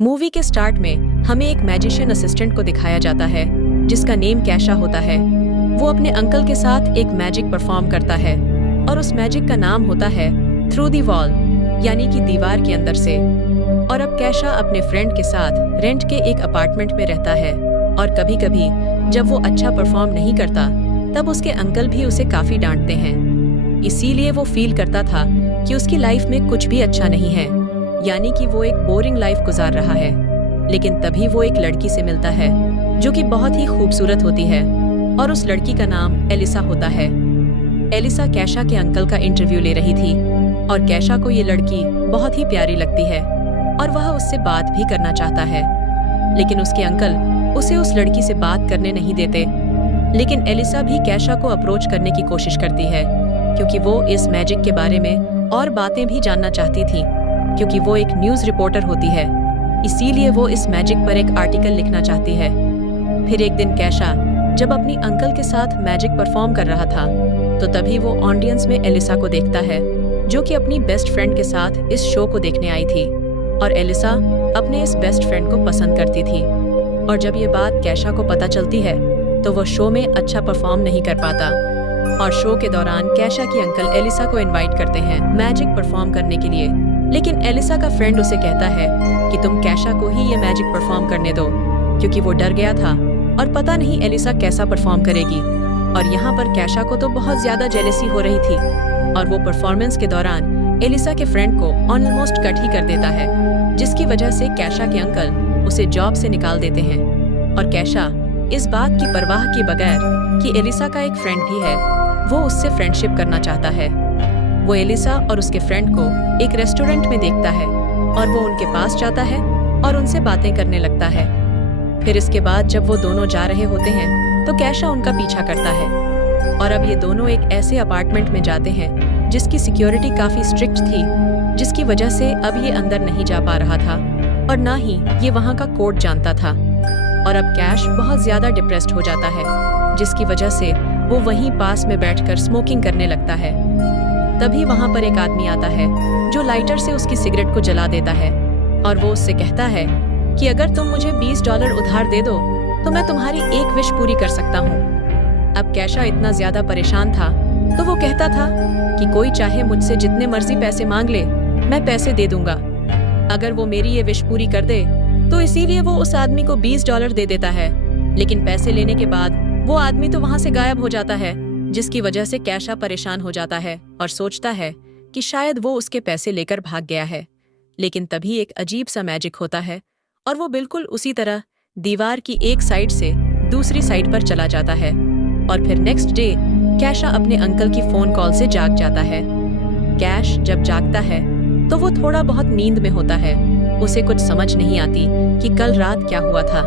Movie के start में हमें एक मैजिशियन असिस्टेंट को दिखाया जाता है जिसका नेम कैशा होता है। वो अपने अंकल के साथ एक मैजिक परफॉर्म करता है और उस मैजिक का नाम होता है थ्रू दी वॉल, यानी कि दीवार के अंदर से। और अब कैशा अपने फ्रेंड के साथ रेंट के एक अपार्टमेंट में रहता है और कभी कभी जब वो अच्छा परफॉर्म नहीं करता तब उसके अंकल भी उसे काफी डांटते हैं। इसीलिए वो फील करता था कि उसकी लाइफ में कुछ भी अच्छा नहीं है, यानी कि वो एक बोरिंग लाइफ गुजार रहा है। लेकिन तभी वो एक लड़की से मिलता है जो कि बहुत ही खूबसूरत होती है और उस लड़की का नाम एलिसा होता है। एलिसा कैशा के अंकल का इंटरव्यू ले रही थी और कैशा को ये लड़की बहुत ही प्यारी लगती है और वह उससे बात भी करना चाहता है। लेकिन उसके अंकल उसे उस लड़की से बात करने नहीं देते। लेकिन एलिसा भी कैशा को अप्रोच करने की कोशिश करती है क्योंकि वो इस मैजिक के बारे में और बातें भी जानना चाहती थी, क्योंकि वो एक न्यूज़ रिपोर्टर होती है। इसीलिए वो इस मैजिक पर एक आर्टिकल लिखना चाहती है। फिर एक दिन कैशा जब अपनी अंकल के साथ मैजिक परफॉर्म कर रहा था तो तभी वो ऑडियंस में एलिसा को देखता है जो कि अपनी बेस्ट फ्रेंड के साथ इस शो को देखने आई थी। और एलिसा अपने इस बेस्ट फ्रेंड को पसंद करती थी। और जब ये बात कैशा को पता चलती है तो वो शो में अच्छा परफॉर्म नहीं कर पाता। और शो के दौरान कैशा की अंकल एलिसा को इनवाइट करते हैं मैजिक परफॉर्म करने के लिए। लेकिन एलिसा का फ्रेंड उसे कहता है कि तुम कैशा को ही ये मैजिक परफॉर्म करने दो, क्योंकि वो डर गया था और पता नहीं एलिसा कैसा परफॉर्म करेगी। और यहाँ पर कैशा को तो बहुत ज्यादा जेलेसी हो रही थी और वो परफॉर्मेंस के दौरान एलिसा के फ्रेंड को ऑलमोस्ट कट ही कर देता है, जिसकी वजह से कैशा के अंकल उसे जॉब से निकाल देते हैं। और कैशा इस बात की परवाह किए बगैर कि एलिसा का एक फ्रेंड भी है, वो उससे फ्रेंडशिप करना चाहता है। वो एलिसा और उसके फ्रेंड को एक रेस्टोरेंट में देखता है और वो उनके पास जाता है और उनसे बातें करने लगता है। फिर इसके बाद जब वो दोनों जा रहे होते हैं तो कैशा उनका पीछा करता है। और अब ये दोनों एक ऐसे अपार्टमेंट में जाते हैं जिसकी सिक्योरिटी काफी स्ट्रिक्ट थी, जिसकी वजह से अब ये अंदर नहीं जा पा रहा था और ना ही ये वहाँ का कोड जानता था। और अब कैश बहुत ज्यादा डिप्रेस्ड हो जाता है, जिसकी वजह से वो वहीं पास में बैठकर स्मोकिंग करने लगता है। तभी वहाँ पर एक आदमी आता है जो लाइटर से उसकी सिगरेट को जला देता है और वो उससे कहता है कि अगर तुम मुझे $20 उधार दे दो तो मैं तुम्हारी एक विश पूरी कर सकता हूँ। अब कैशा इतना ज्यादा परेशान था तो वो कहता था कि कोई चाहे मुझसे जितने मर्जी पैसे मांग ले, मैं पैसे दे दूंगा अगर वो मेरी ये विश पूरी कर दे। तो इसीलिए वो उस आदमी को $20 दे देता है। लेकिन पैसे लेने के बाद वो आदमी तो वहाँ से गायब हो जाता है, जिसकी वजह से कैशा परेशान हो जाता है और सोचता है कि शायद वो उसके पैसे लेकर भाग गया है। लेकिन तभी एक अजीब सा मैजिक होता है और वो बिल्कुल उसी तरह दीवार की एक साइड से दूसरी साइड पर चला जाता है। और फिर नेक्स्ट डे कैशा अपने अंकल की फोन कॉल से जाग जाता है। कैश जब जागता है तो वो थोड़ा बहुत नींद में होता है। उसे कुछ समझ नहीं आती कि कल रात क्या हुआ था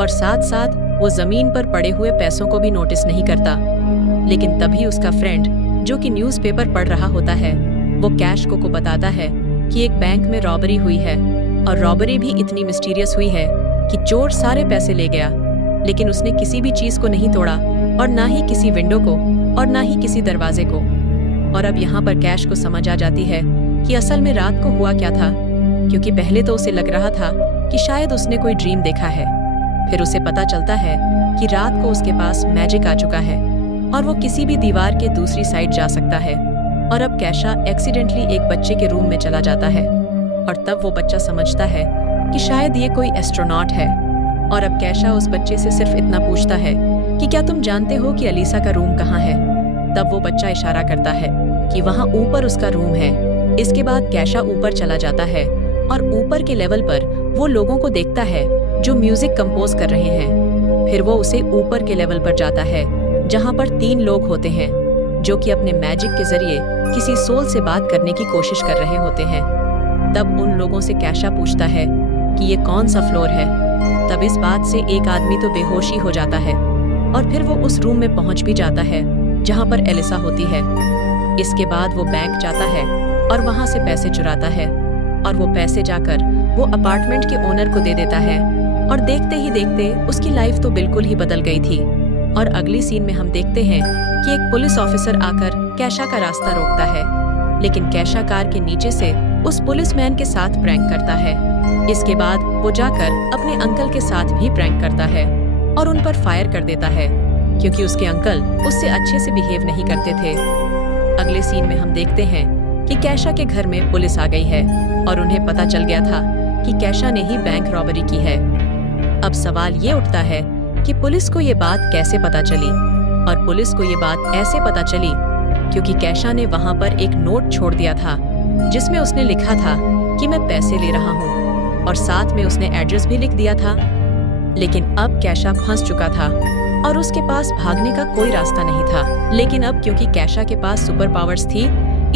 और साथ साथ वो जमीन पर पड़े हुए पैसों को भी नोटिस नहीं करता। लेकिन तभी उसका फ्रेंड जो कि न्यूज़पेपर पढ़ रहा होता है वो कैश को बताता है कि एक बैंक में रॉबरी हुई है और रॉबरी भी इतनी मिस्टीरियस हुई है कि चोर सारे पैसे ले गया, लेकिन उसने किसी भी चीज को नहीं तोड़ा और ना ही किसी विंडो को और ना ही किसी दरवाजे को। और अब यहाँ पर कैश को समझ आ जाती है कि असल में रात को हुआ क्या था, क्योंकि पहले तो उसे लग रहा था कि शायद उसने कोई ड्रीम देखा है। फिर उसे पता चलता है कि रात को उसके पास मैजिक आ चुका है और वो किसी भी दीवार के दूसरी साइड जा सकता है। और अब कैशा एक्सीडेंटली एक बच्चे के रूम में चला जाता है और तब वो बच्चा समझता है कि शायद ये कोई एस्ट्रोनॉट है। और अब कैशा उस बच्चे से सिर्फ इतना पूछता है कि क्या तुम जानते हो कि एलिसा का रूम कहाँ है। तब वो बच्चा इशारा करता है कि वहाँ ऊपर उसका रूम है। इसके बाद कैशा ऊपर चला जाता है और ऊपर के लेवल पर वो लोगों को देखता है जो म्यूजिक कंपोज कर रहे हैं। फिर वो उसे ऊपर के लेवल पर जाता है जहाँ पर 3 लोग होते हैं जो कि अपने मैजिक के जरिए किसी सोल से बात करने की कोशिश कर रहे होते हैं। तब उन लोगों से कैशा पूछता है कि ये कौन सा फ्लोर है। तब इस बात से एक आदमी तो बेहोशी हो जाता है और फिर वो उस रूम में पहुंच भी जाता है जहाँ पर एलिसा होती है। इसके बाद वो बैंक जाता है और वहाँ से पैसे चुराता है और वो पैसे जाकर वो अपार्टमेंट के ओनर को दे देता है। और देखते ही देखते उसकी लाइफ तो बिल्कुल ही बदल गई थी। और अगली सीन में हम देखते हैं कि एक पुलिस ऑफिसर आकर कैशा का रास्ता रोकता है, लेकिन कैशा कार के नीचे से उस पुलिसमैन के साथ प्रैंक करता है। इसके बाद वो जाकर अपने अंकल के साथ भी प्रैंक करता है और उन पर फायर कर देता है, क्योंकि उसके अंकल उससे अच्छे से बिहेव नहीं करते थे। अगले सीन में हम देखते हैं कि कैशा के घर में पुलिस आ गई है और उन्हें पता चल गया था कि कैशा ने ही बैंक रॉबरी की है। अब सवाल ये उठता है कि पुलिस को ये बात कैसे पता चली, और पुलिस को ये बात ऐसे पता चली क्योंकि कैशा ने वहां पर एक नोट छोड़ दिया था जिसमें उसने लिखा था कि मैं पैसे ले रहा हूँ, और साथ में उसने एड्रेस भी लिख दिया था। लेकिन अब कैशा फंस चुका था और उसके पास भागने का कोई रास्ता नहीं था। लेकिन अब क्योंकि कैशा के पास सुपर पावर्स थी,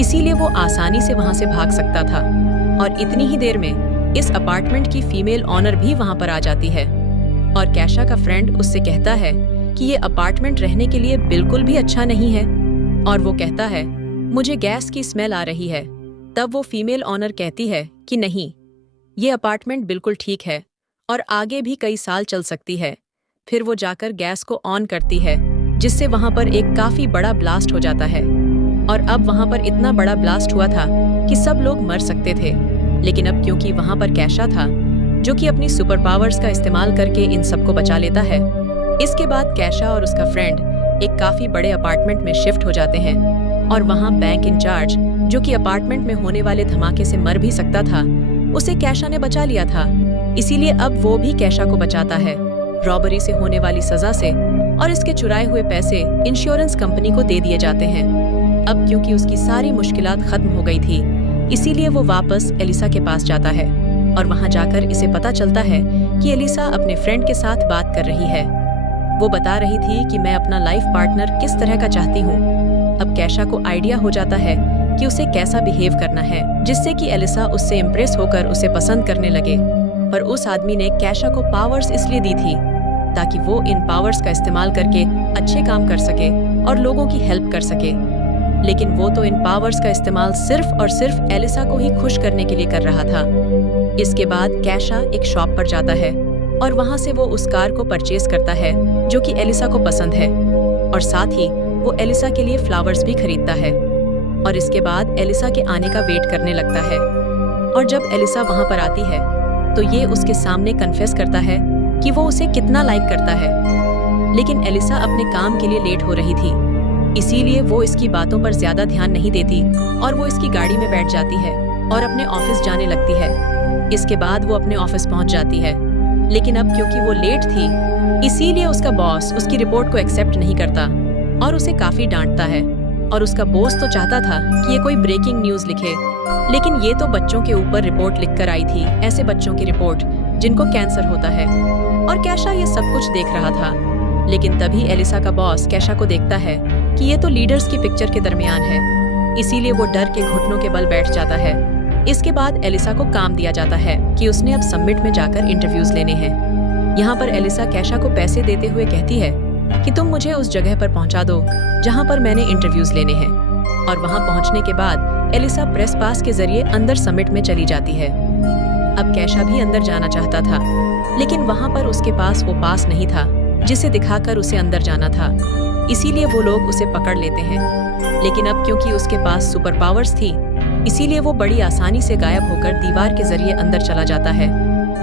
इसीलिए वो आसानी से वहां से भाग सकता था। और इतनी ही देर में इस अपार्टमेंट की फीमेल ऑनर भी वहां पर आ जाती है और कैशा का फ्रेंड उससे कहता है कि ये अपार्टमेंट रहने के लिए बिल्कुल भी अच्छा नहीं है, और वो कहता है मुझे गैस की स्मेल आ रही है। तब वो फीमेल ऑनर कहती है कि नहीं, ये अपार्टमेंट बिल्कुल ठीक है और आगे भी कई साल चल सकती है। फिर वो जाकर गैस को ऑन करती है, जिससे वहां पर एक काफी बड़ा ब्लास्ट हो जाता है। और अब वहां पर इतना बड़ा ब्लास्ट हुआ था कि सब लोग मर सकते थे। लेकिन अब क्योंकि वहां पर कैशा था जो कि अपनी सुपर पावर्स का इस्तेमाल करके इन सबको बचा लेता है, इसके बाद कैशा और उसका फ्रेंड एक काफी बड़े अपार्टमेंट में शिफ्ट हो जाते हैं। और वहां बैंक इंचार्ज, जो कि अपार्टमेंट में होने वाले धमाके से मर भी सकता था, उसे कैशा ने बचा लिया था। इसीलिए अब वो भी कैशा को बचाता है रॉबरी से होने वाली सजा से, और इसके चुराए हुए पैसे इंश्योरेंस कंपनी को दे दिए जाते हैं। अब क्योंकि उसकी सारी मुश्किलात खत्म हो गई थी, इसीलिए वो वापस एलिसा के पास जाता है और वहां जाकर इसे पता चलता है कि एलिसा अपने फ्रेंड के साथ बात कर रही है। वो बता रही थी कि मैं अपना लाइफ पार्टनर किस तरह का चाहती हूँ। अब कैशा को आइडिया हो जाता है कि उसे कैसा बिहेव करना है जिससे कि एलिसा उससे इम्प्रेस होकर उसे पसंद करने लगे। पर उस आदमी ने कैशा को पावर्स इसलिए दी थी ताकि वो इन पावर्स का इस्तेमाल करके अच्छे काम कर सके और लोगों की हेल्प कर सके। लेकिन वो तो इन पावर्स का इस्तेमाल सिर्फ और सिर्फ एलिसा को ही खुश करने के लिए कर रहा था। इसके बाद कैशा एक शॉप पर जाता है और वहां से वो उस कार को परचेज करता है जो कि एलिसा को पसंद है, और साथ ही वो एलिसा के लिए फ्लावर्स भी खरीदता है। और इसके बाद एलिसा के आने का वेट करने लगता है। और जब एलिसा वहां पर आती है तो ये उसके सामने कन्फेस करता है कि वो उसे कितना लाइक करता है। लेकिन एलिसा अपने काम के लिए लेट हो रही थी, इसीलिए वो इसकी बातों पर ज्यादा ध्यान नहीं देती और वो इसकी गाड़ी में बैठ जाती है और अपने ऑफिस जाने लगती है। इसके बाद वो अपने ऑफिस पहुंच जाती है, लेकिन अब क्योंकि वो लेट थी, इसीलिए उसका बॉस उसकी रिपोर्ट को एक्सेप्ट नहीं करता और उसे काफी डांटता है। और उसका बॉस तो चाहता था कि ये कोई ब्रेकिंग न्यूज लिखे, लेकिन ये तो बच्चों के ऊपर रिपोर्ट लिखकर आई थी, ऐसे बच्चों की रिपोर्ट जिनको कैंसर होता है। और कैशा ये सब कुछ देख रहा था। लेकिन तभी एलिसा का बॉस कैशा को देखता है कि ये तो लीडर्स की पिक्चर के दरमियान है, इसीलिए वो डर के घुटनों के बल बैठ जाता है। इसके बाद एलिसा को काम दिया जाता है कि उसने अब समिट में जाकर इंटरव्यूज लेने हैं। यहाँ पर एलिसा कैशा को पैसे देते हुए कहती है कि तुम मुझे उस जगह पर पहुंचा दो जहाँ पर मैंने इंटरव्यूज लेने हैं। और वहाँ पहुँचने के बाद एलिसा प्रेस पास के जरिए अंदर समिट में चली जाती है। अब कैशा भी अंदर जाना चाहता था, लेकिन वहाँ पर उसके पास वो पास नहीं था जिसे दिखाकर उसे अंदर जाना था, इसीलिए वो लोग उसे पकड़ लेते हैं। लेकिन अब क्योंकि उसके पास सुपर पावर्स थी, इसीलिए वो बड़ी आसानी से गायब होकर दीवार के जरिए अंदर चला जाता है।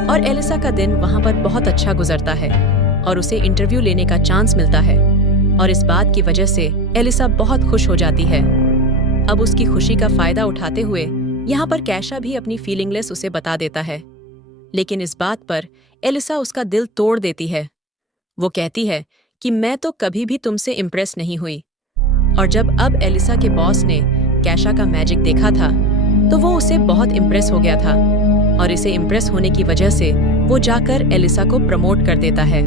और एलिसा का दिन वहाँ पर बहुत अच्छा गुजरता है और उसे इंटरव्यू लेने का चांस मिलता है, और इस बात की वजह से एलिसा बहुत खुश हो जाती है। अब उसकी खुशी का फायदा उठाते हुए यहाँ पर कैशा भी अपनी फीलिंगलेस उसे बता देता है। लेकिन इस बात पर एलिसा उसका दिल तोड़ देती है। वो कहती है कि मैं तो कभी भी तुमसे इम्प्रेस नहीं हुई। और जब अब एलिसा के बॉस ने कैशा का मैजिक देखा था तो वो उसे बहुत इम्प्रेस हो गया था, और इसे इम्प्रेस होने की वजह से वो जाकर एलिसा को प्रमोट कर देता है।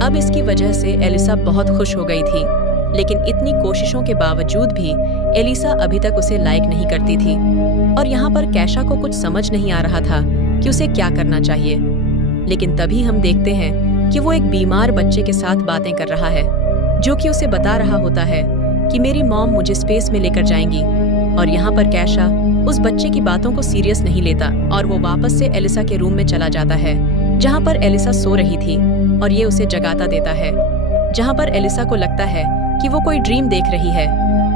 अब इसकी वजह से एलिसा बहुत खुश हो गई थी, लेकिन इतनी कोशिशों के बावजूद भी एलिसा अभी तक उसे लाइक नहीं करती थी। और यहाँ पर कैशा को कुछ समझ नहीं आ रहा था कि उसे क्या करना चाहिए। लेकिन तभी हम देखते हैं कि वो एक बीमार बच्चे के साथ बातें कर रहा है, जो कि उसे बता रहा होता है कि मेरी मॉम मुझे स्पेस में लेकर जाएंगी। और यहाँ पर कैशा उस बच्चे की बातों को सीरियस नहीं लेता और वो वापस से एलिसा के रूम में चला जाता है, जहाँ पर एलिसा सो रही थी, और ये उसे जगाता देता है, जहाँ पर एलिसा को लगता है कि वो कोई ड्रीम देख रही है।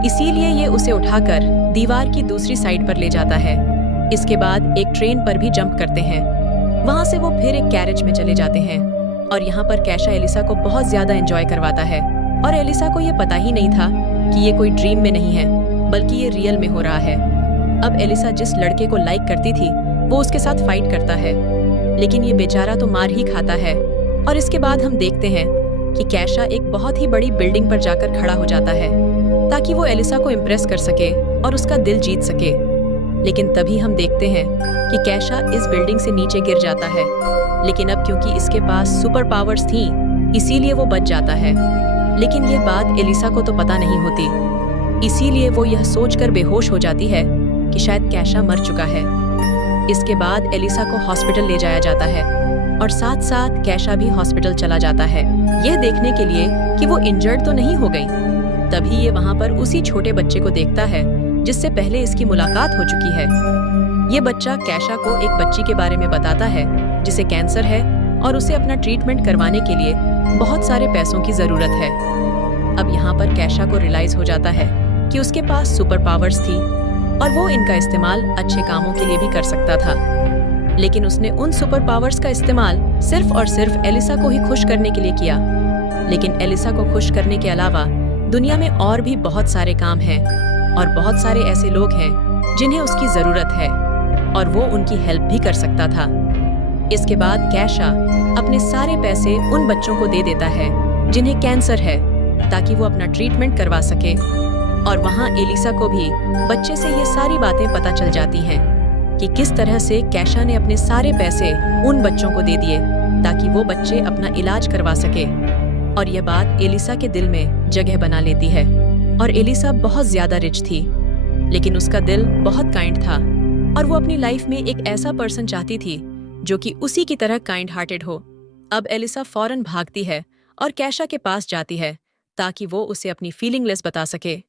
इसीलिए ये उसे उठाकर दीवार की दूसरी साइड पर ले जाता है इसके बाद एक ट्रेन पर भी जंप करते हैं। वहाँ से वो फिर एक कैरेज में चले जाते हैं और यहाँ पर कैशा एलिसा को बहुत ज्यादा एंजॉय करवाता है और एलिसा को ये पता ही नहीं था कि ये कोई ड्रीम में नहीं है बल्कि ये रियल में हो रहा है। अब एलिसा जिस लड़के को लाइक करती थी वो उसके साथ फाइट करता है, लेकिन ये बेचारा तो मार ही खाता है। और इसके बाद हम देखते हैं कि कैशा एक बहुत ही बड़ी बिल्डिंग पर जाकर खड़ा हो जाता है ताकि वो एलिसा को इम्प्रेस कर सके और उसका दिल जीत सके। लेकिन तभी हम देखते हैं कि कैशा इस बिल्डिंग से नीचे गिर जाता है, लेकिन अब क्योंकि इसके पास सुपर पावर्स थी इसीलिए वो बच जाता है। लेकिन यह बात एलिसा को तो पता नहीं होती, इसीलिए वो यह सोचकर बेहोश हो जाती है कि शायद कैशा मर चुका है। इसके बाद एलिसा को हॉस्पिटल ले जाया जाता है और साथ साथ कैशा भी हॉस्पिटल चला जाता है यह देखने के लिए कि वो इंजर्ड तो नहीं हो गई। तभी ये वहाँ पर उसी छोटे बच्चे को देखता है जिससे पहले इसकी मुलाकात हो चुकी है। ये बच्चा कैशा को एक बच्ची के बारे में बताता है जिसे कैंसर है और उसे अपना ट्रीटमेंट करवाने के लिए बहुत सारे पैसों की जरूरत है। अब यहाँ पर कैशा को रियलाइज हो जाता है कि उसके पास सुपर पावर्स थी और वो इनका इस्तेमाल अच्छे कामों के लिए भी कर सकता था, लेकिन उसने उन सुपर पावर्स का इस्तेमाल सिर्फ और सिर्फ एलिसा को ही खुश करने के लिए किया। लेकिन एलिसा को खुश करने के अलावा दुनिया में और भी बहुत सारे काम हैं और बहुत सारे ऐसे लोग हैं जिन्हें उसकी जरूरत है और वो उनकी हेल्प भी कर सकता था। इसके बाद कैशा अपने सारे पैसे उन बच्चों को दे देता है जिन्हें कैंसर है ताकि वो अपना ट्रीटमेंट करवा सके। और वहाँ एलिसा को भी बच्चे से ये सारी बातें पता चल जाती हैं कि किस तरह से कैशा ने अपने सारे पैसे उन बच्चों को दे दिए ताकि वो बच्चे अपना इलाज करवा सके। और यह बात एलिसा के दिल में जगह बना लेती है। और एलिसा बहुत ज्यादा रिच थी, लेकिन उसका दिल बहुत काइंड था और वो अपनी लाइफ में एक ऐसा पर्सन चाहती थी जो कि उसी की तरह काइंड हार्टेड हो। अब एलिसा फौरन भागती है और कैशा के पास जाती है ताकि वो उसे अपनी फीलिंगलेस बता सके।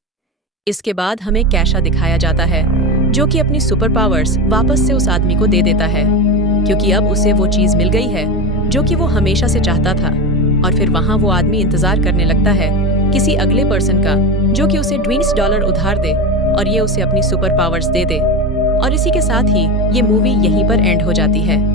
इसके बाद हमें कैशा दिखाया जाता है जो कि अपनी सुपर पावर्स वापस से उस आदमी को दे देता है क्योंकि अब उसे वो चीज मिल गई है जो कि वो हमेशा से चाहता था। और फिर वहाँ वो आदमी इंतजार करने लगता है किसी अगले पर्सन का जो कि उसे $20 उधार दे और ये उसे अपनी सुपर पावर्स दे दे। और इसी के साथ ही ये मूवी यहीं पर एंड हो जाती है।